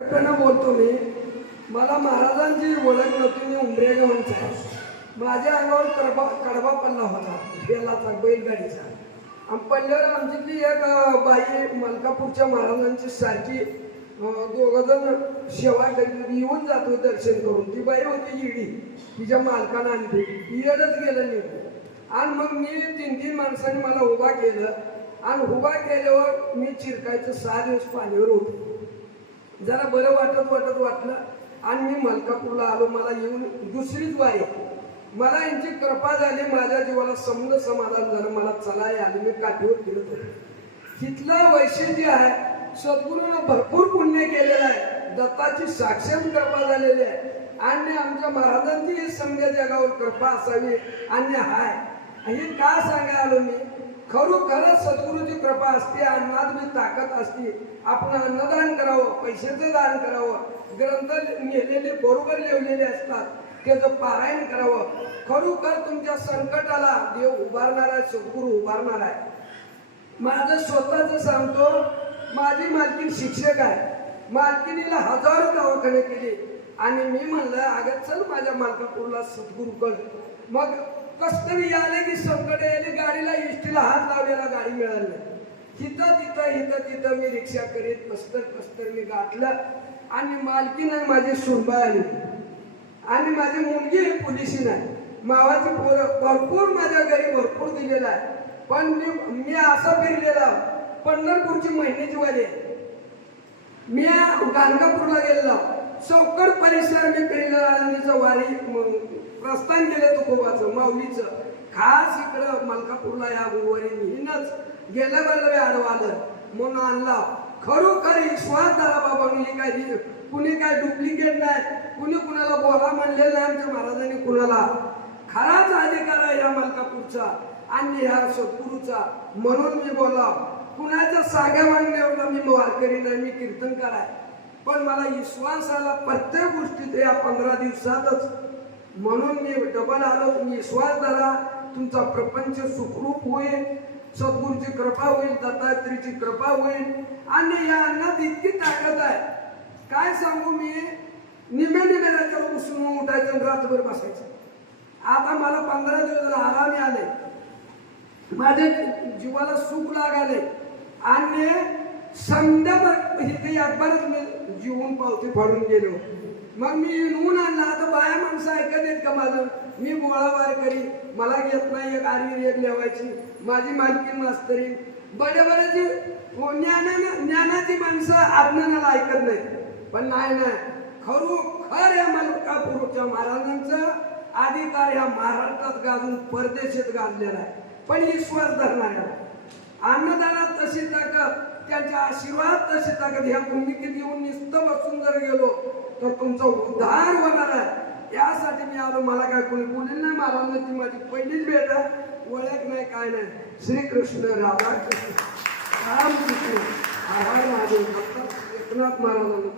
बोलतो मी. मला महाराजांची ओळख नव्हती. मी उमरे गावचा आहे. माझ्या अंगावर कडबा पल्ला होता बेलाचा बैलगाडीचा. आणि पल्ल्यावर आमची ती एक बाई मलकापूरच्या महाराजांची सारखी दोघं जण सेवा करीत येऊन जातो दर्शन करून. ती बाई होती ईडी. तिच्या मालकानं आणली. येडच गेलं निघून. आणि मग मी 3-3 माणसांनी मला उभा केलं. आणि उभा केल्यावर मी चिरकायचं 6 दिवस पाण्यावर होतो. जरा बरं वाटलं. आणि मी मलकापूरला आलो. मला येऊन दुसरीच वारी. मला यांची कृपा झाली. माझ्या जीवाला समज समाधान झालं. मला चलाय आले. मी काठीवर फिरत होतो. तिथलं वैशिष्ट्य आहे, सद्गुरूनं भरपूर पुण्य केलेलं आहे. दत्ताची साक्षात कृपा झालेली आहे. आणि आमच्या महाराजांची समजा जगावर कृपा असावी आणि हाय. हे का सांगायला आलो मी? खरोखरच सद्गुरूची कृपा असते. अन्नात मी ताकद असते. आपण अन्नदान करावं, पैशाचं दान करावं, ग्रंथ नेलेले बरोबर लिहिलेले असतात त्याचं पारायण करावं. खरोखर तुमच्या संकटाला देव उभारणार आहे, सद्गुरू उभारणार आहे. माझं स्वतःच सांगतो. माझी मालकीन शिक्षक आहे. मालकिनीला हजारो दवाखाने केले. आणि मी म्हणलं अगं चल माझ्या मालकापूरला सद्गुरूकडे. मग कस्तरी आले की संकट यायले. गाडीला इष्टीला हात लावलेला गाडी मिळाली नाही. तिथं मी रिक्षा करीत कस्तर मी गाठलं. आणि मालकीन आहे माझी सुनबाई आली. आणि माझी मुलगी पोलिसीन आहे. मावाची पोरं भरपूर माझ्या घरी भरपूर दिलेला आहे. पण मी असा फिरलेला. पंढरपूरची महिन्याची वारी आहे. मी गाणगापूरला गेलेला. चौकड परिसर मी फिरलेला. आनंदीचं वारी प्रस्थान केलं तुकोबाचं माऊलीचं. खास इकडं मलकापूरला या गुरुवारी नेहमीच गेल्या वेळेला आडवा आलं म्हणून आणला. खरोखर विश्वास झाला बाबा. मी काय कुणी काय डुप्लिकेट नाही. कुणी कुणाला बोला म्हणलेलं नाही. आमच्या महाराजांनी कुणाला खराच अधिकार आहे या मलकापूरचा आणि ह्या सद्गुरूचा. म्हणून मी बोला कुणाच्या साग्या मागण्यावर मी वारकरी नाही, मी कीर्तनकार आहे. पण मला विश्वास आला प्रत्येक गोष्टीत या 15 दिवसातच. म्हणून मी डबल आलो. मी विश्वास झाला तुमचा प्रपंच सुखरूप होईल, सद्गुरूची कृपा होईल, दत्तात्रेयची कृपा होईल. आणि या अन्नात इतकी ताकद आहे काय सांगू मी. निम्या रात्री उसून उठायचं, रात्रभर बसायचं. आता मला 15 दिवस आरामी आले. माझ्या जीवाला सुख लागाले. आणि संध्याकाळ इथे अकबरच मी जीवन पावती फाडून गेलो. मग मी येऊन आणला. आता बाया माणसं ऐकत आहेत का माझं? मी बोळावार करी, मला घेत नाही. एक आरवी एक लेवायची. माझी मालकी मास्तरी बड्याची ज्ञानाची माणसं आज्ञानाला ऐकत नाही. पण नाही खरोखर या मलकापूरच्या महाराजांचा अधिकार या महाराष्ट्रात गाजून परदेशात गाजलेला आहे. पण विश्वास धरणाऱ्या अन्नदानात तशी ताकद, त्यांचा आशीर्वाद तशी ताकद. ह्या भूमिकेत येऊन नुसतं बसून जर गेलो तर तुमचा उद्धार होणार आहे. यासाठी मी आलो. मला काय कोणी बोलेल नाही. महाराजांची माझी पहिलीच भेट आहे. ओळख नाही काय नाही. श्रीकृष्ण राधाकृष्ण रामकृष्ण आभार महादेव. एकनाथ महाराजांना